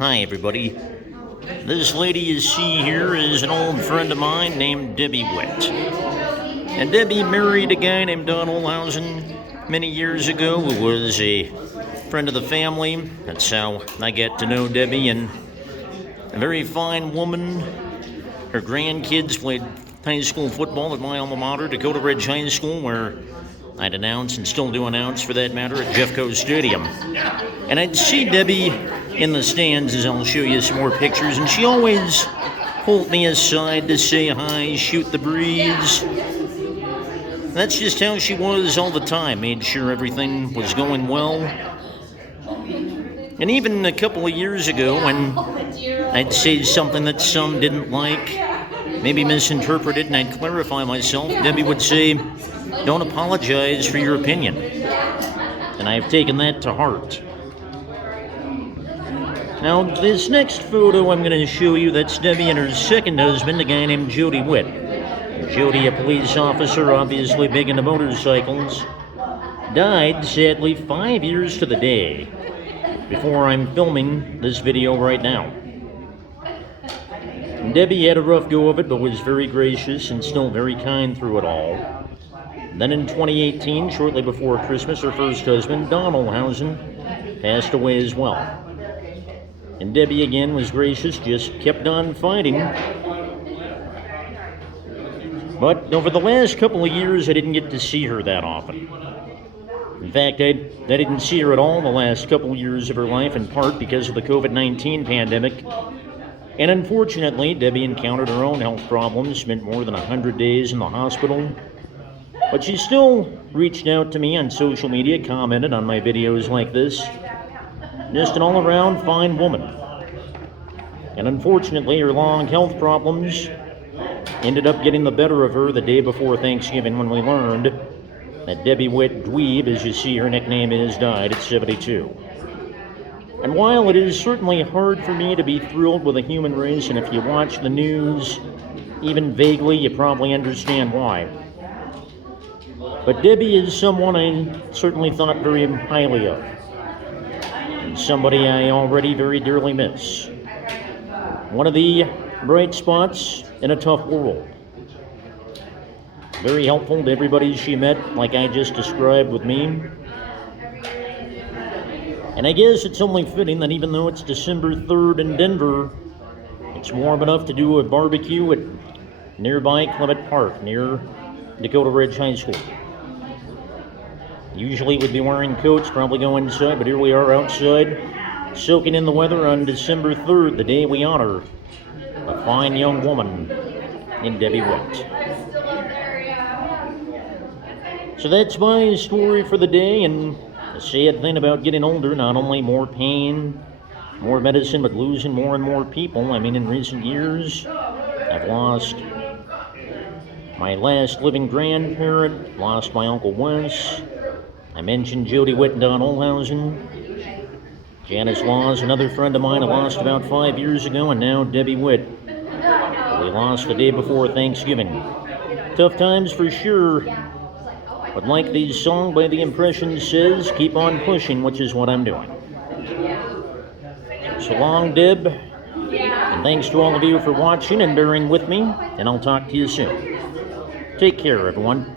Hi, everybody. This lady you see here is an old friend of mine named Debbie Witt. And Debbie married a guy named Don Olhausen many years ago who was a friend of the family. That's how I got to know Debbie, and a very fine woman. Her grandkids played high school football at my alma mater, Dakota Ridge High School, where I'd announce and still do announce, for that matter, at Jeffco Stadium. And I'd see Debbie in the stands, as I'll show you some more pictures, and she always pulled me aside to say hi, shoot the breeze. That's just how she was all the time, made sure everything was going well. And even a couple of years ago, when I'd say something that some didn't like, maybe misinterpreted, and I'd clarify myself, Debbie would say, "Don't apologize for your opinion." And I've taken that to heart. Now, this next photo I'm going to show you, that's Debbie and her second husband, a guy named Jody Witt. Jody, a police officer, obviously big into motorcycles, died, sadly, 5 years to the day before I'm filming this video right now. And Debbie had a rough go of it, but was very gracious and still very kind through it all. Then in 2018, shortly before Christmas, her first husband, Don Olhausen, passed away as well. And Debbie again was gracious, just kept on fighting. But over the last couple of years, I didn't get to see her that often. In fact, I didn't see her at all the last couple of years of her life, in part because of the COVID-19 pandemic. And unfortunately, Debbie encountered her own health problems, spent more than 100 days in the hospital. But she still reached out to me on social media, commented on my videos like this. Just an all-around fine woman. And unfortunately, her long health problems ended up getting the better of her the day before Thanksgiving, when we learned that Debbie Witt Dweeb, as you see her nickname is, died at 72. And while it is certainly hard for me to be thrilled with the human race, and if you watch the news, even vaguely, you probably understand why. But Debbie is someone I certainly thought very highly of, and somebody I already very dearly miss. One of the bright spots in a tough world. Very helpful to everybody she met, like I just described with me. And I guess it's only fitting that even though it's December 3rd in Denver, it's warm enough to do a barbecue at nearby Clement Park, near Dakota Ridge High School. Usually we'd be wearing coats, probably go inside, but here we are outside, soaking in the weather on December 3rd, the day we honor a fine young woman in Debbie Witt. So that's my story for the day, and the sad thing about getting older, not only more pain, more medicine, but losing more and more people. I mean, in recent years, I've lost my last living grandparent, lost my Uncle Wes. I mentioned Jody Witt and Don Olhausen. Janice Laws, another friend of mine I lost about 5 years ago, and now Debbie Witt, we lost the day before Thanksgiving. Tough times for sure, but like the song by The Impressions says, keep on pushing, which is what I'm doing. So long, Deb, and thanks to all of you for watching and bearing with me, and I'll talk to you soon. Take care, everyone.